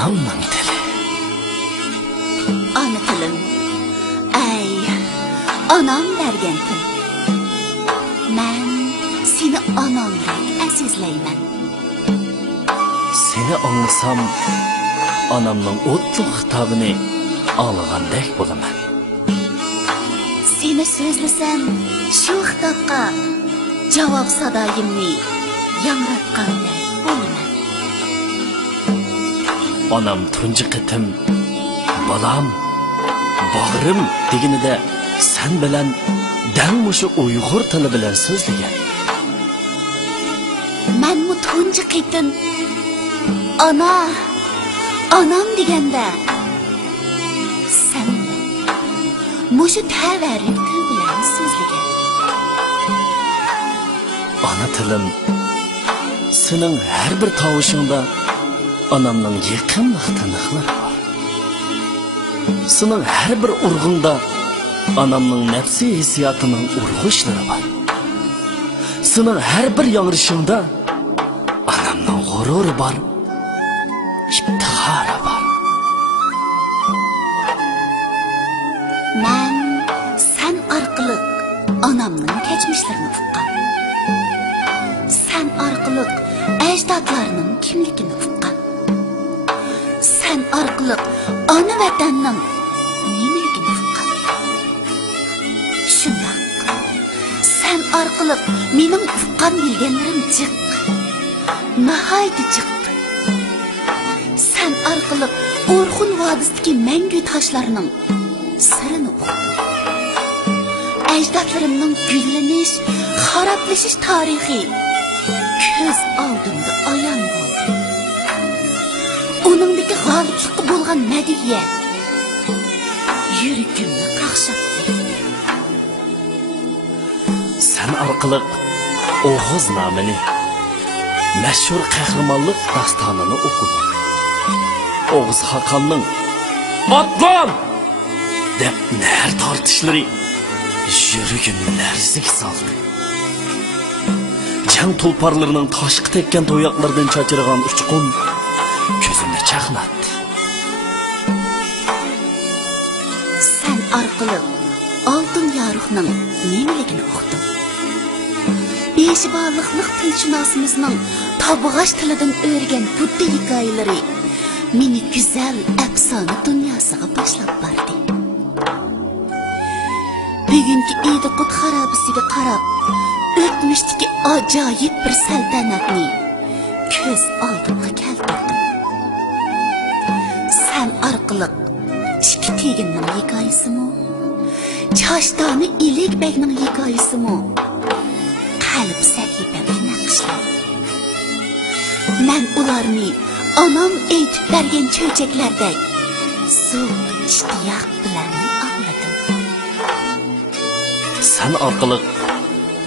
Anamning tili. Ana tilim. Ay, anam bergan til. Men seni anamdek azizlayman. Seni anlasam, anamning o'tli xitobini anlagandek bo'laman. Seni so'zlasam, shu xitobga javob sadoyimni yangratgandek bo'laman. Anam tunji qitim, balam, bag'rim deganida sen bilan dang mushu Uyg'ur tili bilan so'zlagan. Men bu tunji qitim anam deganda sen mushu tavarrik til bilan so'zlagan. Ana tilim, sening har bir tovushingda anamning yaqinlik tiniqlari bor. Sening har bir urg'ingda anamning nafsi hissiyotining urg'ishlari bor. Sening har bir yangrishingda anamning g'ururi bor, iftixori bor. Men sen orqali onamning kechmishlarini uqqan. Sen orqali ajdodlarning kimligini uqqan. Sen orqali ona vatanning nimaligini uqqan. Shundoq. Sen orqali mening uqqan bilganlarim jiq. Nihoyat jiq. Sen orqali O'rxun vodisidagi mangu toshlarning sirini uqdim. Ajdodlarimning gullanish, xaroblashish tarixi ko'z oldimda ayon bo'ldi. Uningdagi g'oliblikqa bo'lgan madhiya yuragimni qaqshatdi. Sen orqali O'g'iz nomini, mashhur qahramonlik dastonini o'qidim. O'g'iz Xaqonning "Otlan!" deb nar tortishlari yuragimni larzaga soldi. Jang tulparlarining toshqi tekkan to'yoqlardan chachirgan uchqun ko'zimni chaqnatdi. Sen orqali oltin yoruqning nimaligini uqdim. Beshiboqliqlik tilshunosimizning tabg'ash tilidan o'rgan budda hikoyalari meni go'zal afsona dunyosiga boshlab bordi. Bugungi Ediqut xarobasiga qarab, o'tmishdagi ajoyib bir saltanatni ko'z oldimga keltirdim. Sen orqali ikki teginning hikoyasimi, Chashtoni Ilikbekning hikoyasimi qalb sahifamga naqshlab. Men ularni onam aytib bergan cho'chaklardek zo'r ishtiyoq bilan angladim. Sen orqali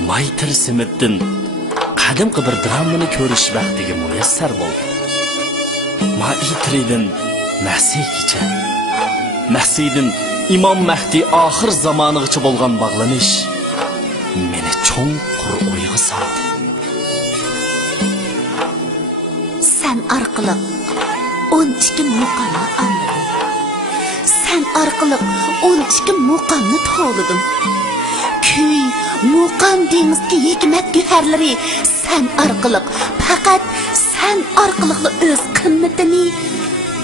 Maytir Simiddin qadimgi bir dramani ko'rish vaqtiga muyassar bo'ldi. Maytirdan Masihgacha, Masihdan Imom Mahdi oxir zamonigacha bo'lgan bog'lanish meni cho'nqur o'yga soldi. Sen orqali 12 muqomni angladim. Sen orqali 12 muqomni to'g'ladim. Kuy, muqom dengizga hikmat guharlari sen orqali, faqat sen orqali o'z qimmatini,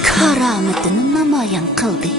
karomatini namoyon qildi.